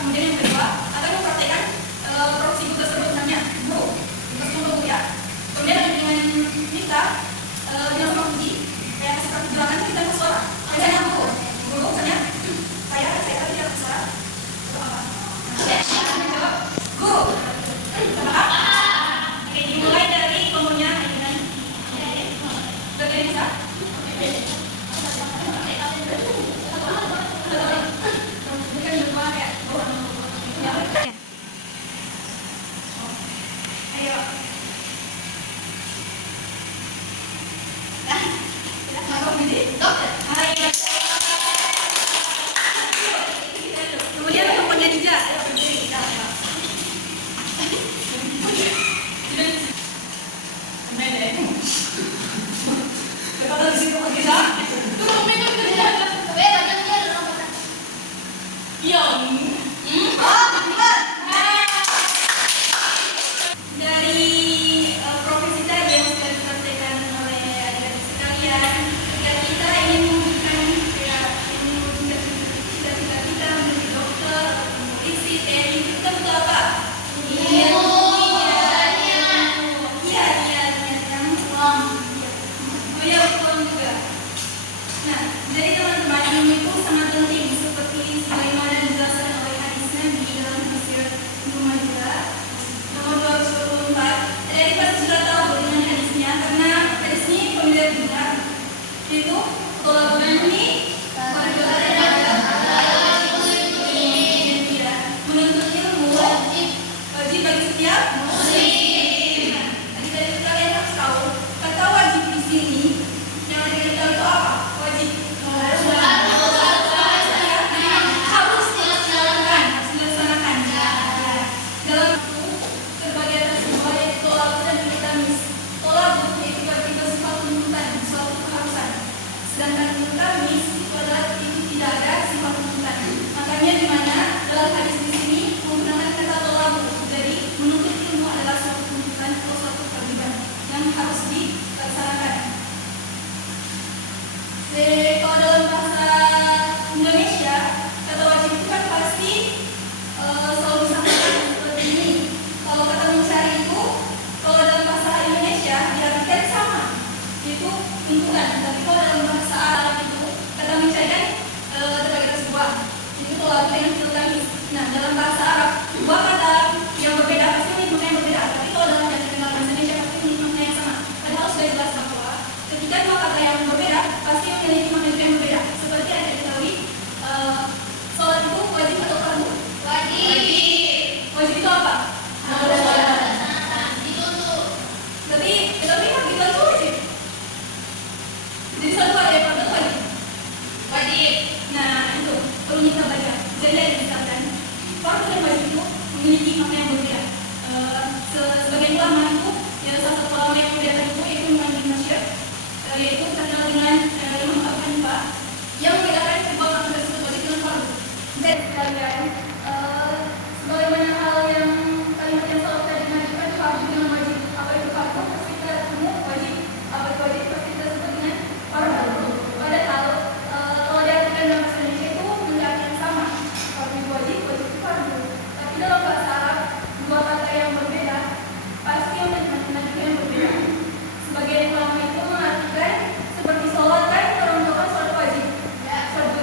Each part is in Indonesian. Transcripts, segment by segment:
Kemudian yang kedua akan mempraktekkan profesi guru tersebut, misalnya guru, meskipun guru ya. Kemudian dengan kita bilang sama kunci kayak seperti gerakan kita ke suara. Misalnya guru misalnya saya tidak ke suara. Jawab guru. Coba oke, dimulai dari kelompoknya dengan bagian bisa. Ayo. Kemudian kelompoknya Dija. Dari profesi tadi yang sudah dipraktekkan oleh adik-adik sekalian, jika kita ingin mewujudkan cita-cita kita menjadi dokter, polisi, TNI, kita butuh apa? Uang juga. Nah, jadi teman-teman ini itu sangat penting seperti sebagaimana dijelaskan oleh hadisnya di dalam hadis Ibnu Majah nomor 224. Dari pasti sudah tahu dengan hadisnya karena hadis ini familiar benar. Itu tolak ini menuntut ilmu wajib bagi setiap muslim. Adik-adik sekalian harus tahu kata wajib di sini yang adik-adik tahu itu apa? Wajib harus dilaksanakan. Dalam itu terbagi atas dua, yaitu tolak dan tamis. Tolak yaitu berarti bersifat tuntutan, suatu keharusan. Sedangkan tamis itu adalah itu tidak ada sifat tuntutan. Makanya di mana dalam hadis di sini menggunakan kata tolak. Jadi menuntut ilmu adalah suatu tuntutan atau suatu kewajiban yang harus dilaksanakan. Kalau dalam bahasa Indonesia, kata wajib itu kan pasti selalu disampaikan seperti ini. Kalau kata mencari itu, kalau dalam bahasa Indonesia diartikan sama, itu tuntutan. Tapi kalau dalam bahasa Arab itu kata mencari kan terbagi atas dua. Itu tolak dengan tamis. Nah, dalam bahasa Arab dua kata yang berbeda pasti ini makna yang berbeda. Tapi kalau dalam bahasa Indonesia pasti ini makna yang sama. Padahal sudah jelas bahwa ketika dua kata yang berbeda pasti memiliki makna yang berbeda. Seperti yang diketahui, sholat itu wajib atau fardu? Wajib. Wajib itu apa? Tapi kita itu wajib. Jadi satu ada yang fardu wajib. Wajib. Nah itu perlu kita baca. Jadi ada dikatakan fardu dan wajib itu memiliki makna yang berbeda. Sebagai ulama itu, ya salah satu ulama yang membedakan itu yaitu Imam Ibnu Masyar, yaitu terkenal dengan Imam Abu Hanifah, yang membedakan kedua makna tersebut wajib dan fardu. Dan sekalian, sebagaimana hal yang kalimat yang selalu tadi mengajukan fardu dengan wajib. Apa itu fardu? Pasti kita ketemu wajib. Apa itu wajib? Pasti kita sebut dengan fardu. Padahal kalau diartikan dalam bahasa Indonesia itu menjadi yang sama. Fardu itu wajib, wajib itu fardu. Tapi dalam bahasa Arab dua kata yang berbeda pasti menunjukkan yang berbeda. Sebagian ulama itu mengartikan seperti sholat kan kalau menunjukkan sholat wajib. Fardu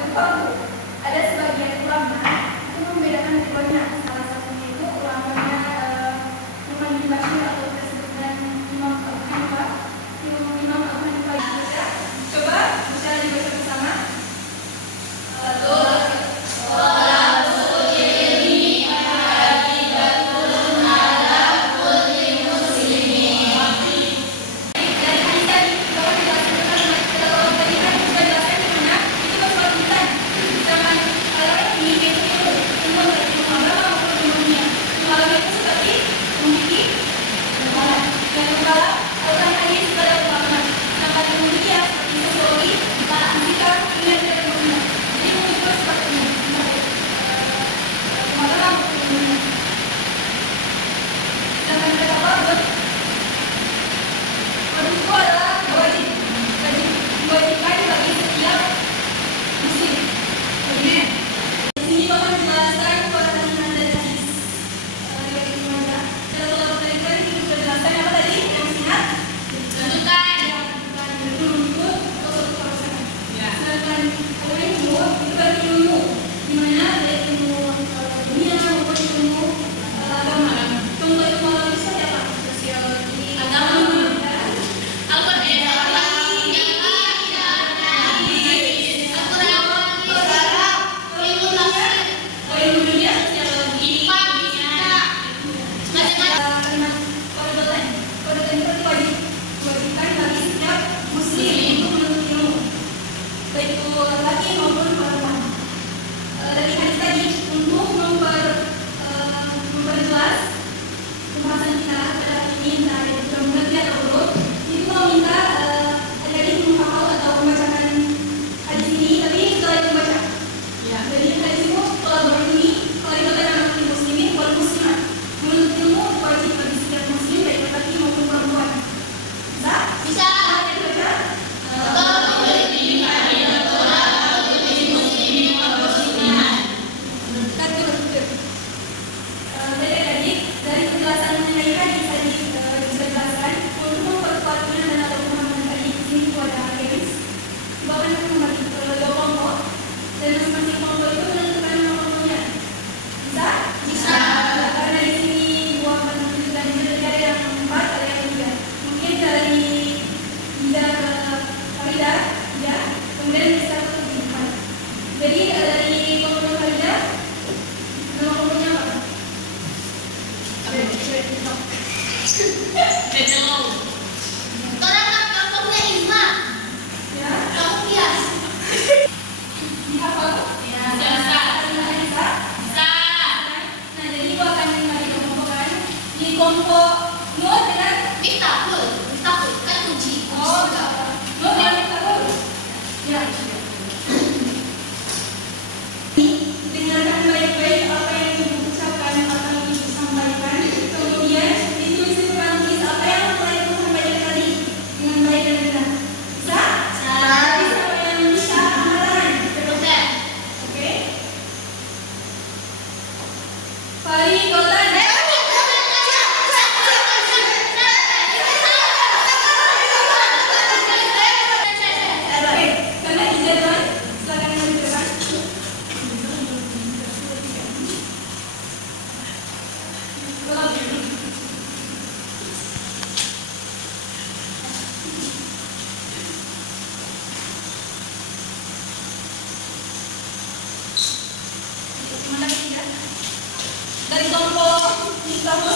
Dari kelompok kamu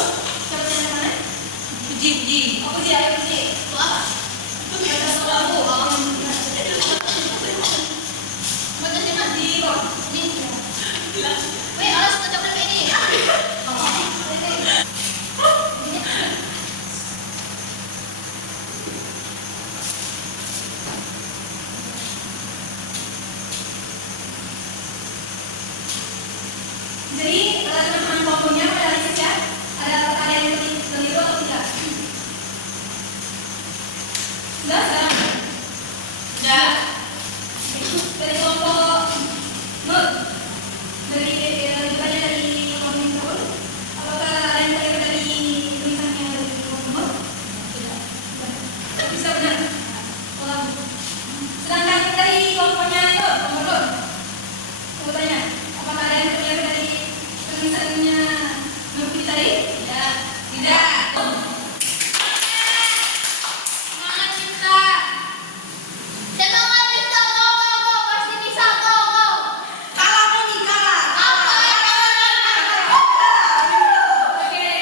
siapa yang mana? Puji. Oh, Puji, ayo Puji. Itu apa? Baca lagu. Baca di mana? Di bawah. Ini. Weh, alas baca berapa ini? Jadi, teman-teman kelompoknya pada analisis ya. Ada yang keliru atau tidak? Sudah, sekarang. Ya. Dari kelompok Nur, dari kelompok Nur, apakah ada yang keliru dari tulisannya dari kelompok Nur? Tidak. Bisa benar. Ulang. Sedangkan dari kelompoknya itu, kelompok Nur, aku tanya, apakah ada yang keliru dari tulisannya Nur Putri tadi? Tidak. Tidak. Semangat Cinta. Semangat Cinta, go, pasti bisa, go. Kalah Moni, kalah. Oke,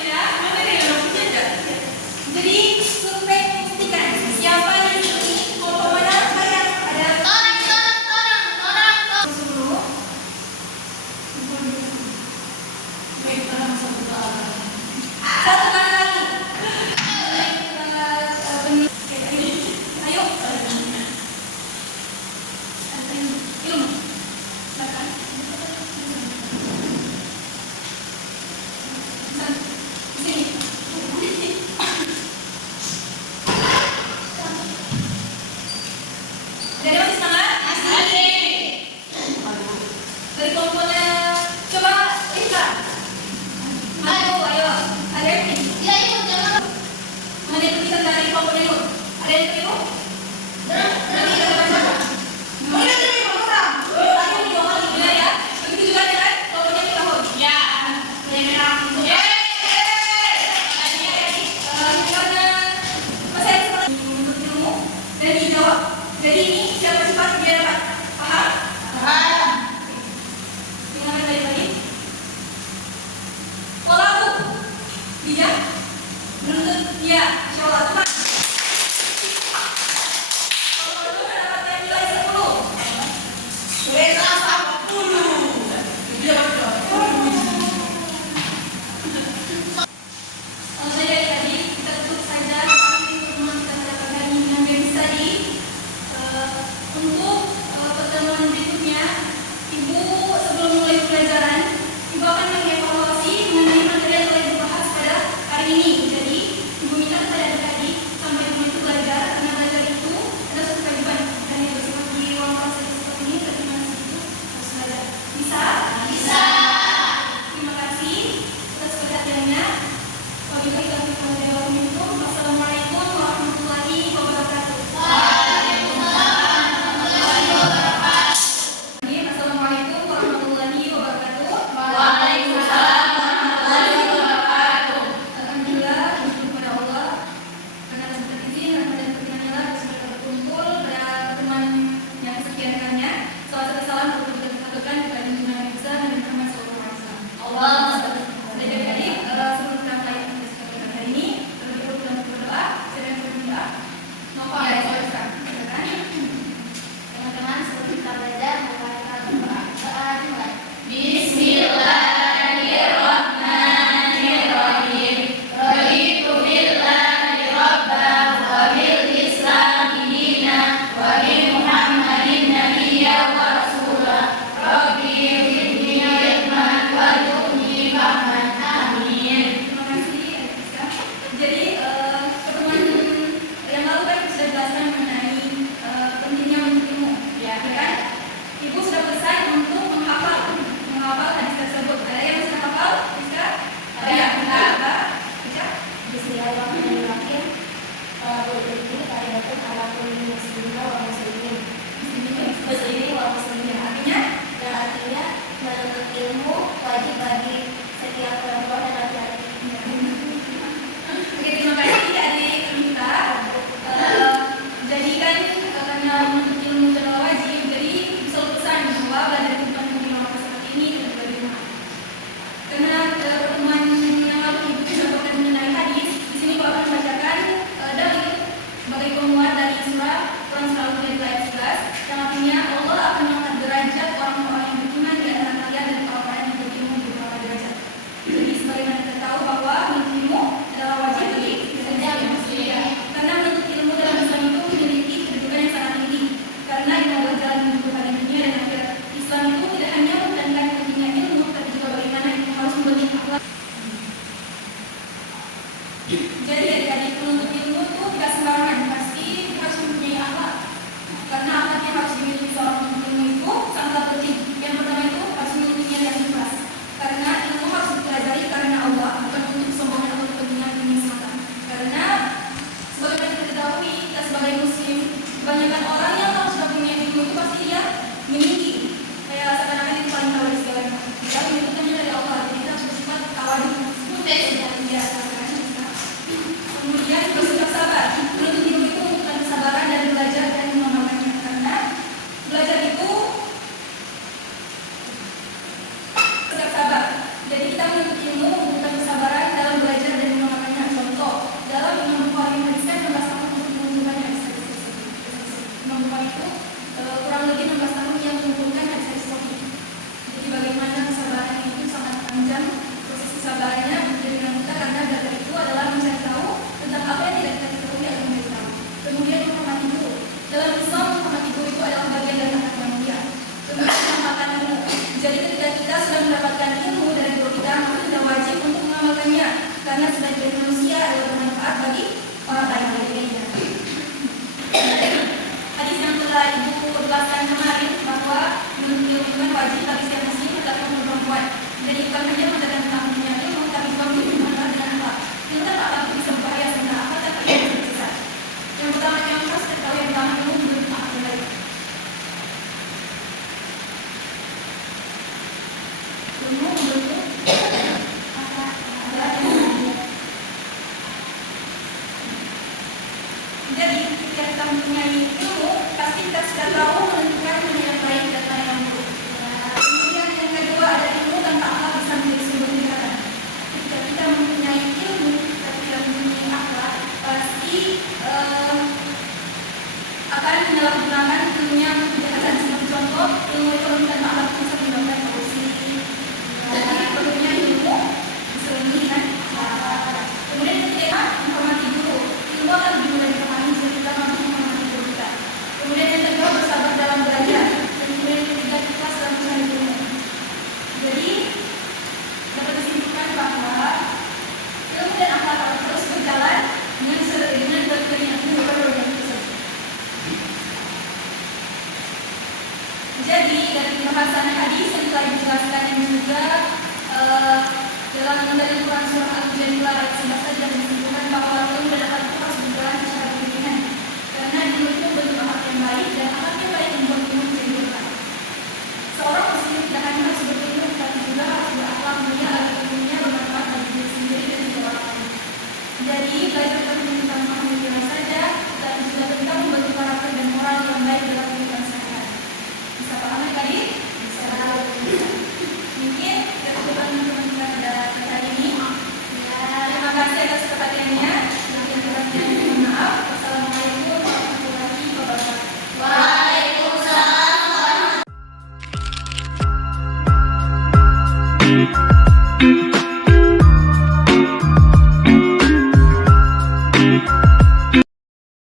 ya. Mana nih yang punya enggak? Jadi survei buktikan siapa yang ini kelompok mana yang ada Torang. sepuluh. Baik, kita masuk ke dalam. Satu kali lagi. Ayo. Ilmu. Silakan. Di sini. Dari masih semangat? Dari kelompoknya coba Rika. Ayo. Ada yang ini? Ya, itu jangan. Mana yang tulisan dari kelompoknya Nur? Ada yang keliru? Nanti kita baca. Mana jadi orang? Ayo nih, dua kali. Benar ya? Begitu juga dengan kelompoknya kita Hud. Ya. Yang merah. Karena masih ada sekolah menurut ilmu dan dijawab. Jadi ini siapa cepat dia dapat. Paham? Ingat tadi. Pelaku bijak menuntut dia insya Allah Tuhan. karena sebagai manusia adalah bermanfaat bagi orang lainnya. Hadis yang telah Ibu jelaskan kemarin bahwa menunjukkan wajib bagi setiap muslim terutama perempuan. Jadi bukan hanya mendadak tamunya ilmu, tapi juga menunjukkan dengan apa. Ilmu tak akan bisa berbahaya sebenarnya apa tapi yang bersesat. Yang pertama yang harus kita tahu yang pertama ilmu menurut akal baik. Ilmu menurut apa? Jadi ketika kita mempunyai ilmu, pasti kita sudah tahu menentukan mana yang baik dan mana yang buruk. Kemudian yang kedua ada ilmu tanpa akal bisa menjadi sumber kejahatan. Ketika kita mempunyai ilmu tapi tidak mempunyai akal, pasti akan menyalahgunakan ilmunya untuk kejahatan. Sebagai contoh, ilmu ekonomi tanpa akal bisa menyebabkan korupsi. Jadi perlunya ilmu diselingi dengan akal. Kemudian ketiga, menghormati guru. Ilmu akan lebih mudah dipahami jika kita mampu menghormati guru kita. Kemudian yang kedua, bersabar dalam belajar. Dan kemudian yang ketiga, kita sedang mencari ilmu. Jadi dapat disimpulkan bahwa ilmu dan akal terus berjalan dengan berkeringat bukan yang tersebut. Jadi dari pembahasan hadis yang telah dijelaskan ini juga dalam dalil Quran surah Al-Jadilah ayat 11 saja menunjukkan bahwa ilmu dan akal itu harus berjalan secara beririsan. Karena ilmu itu bentuk akal yang baik dan akal yang baik membuat ilmu menjadi berkah. Seorang muslim tidak hanya harus berilmu tapi juga harus berakhlak mulia agar ilmunya bermanfaat bagi diri sendiri dan juga orang lain. Jadi belajar tentang memahami firman saja, tetapi juga tentang membentuk karakter dan moral yang baik dalam kehidupan sehari-hari. Bisa paham ya tadi? Bisa. Mungkin kita cukupkan teman-teman kita pada kali ini. Terima kasih atas perhatiannya. Yang kurangnya mohon maaf. Wassalamualaikum warahmatullahi wabarakatuh. Waalaikumsalam warahmatullahi wabarakatuh.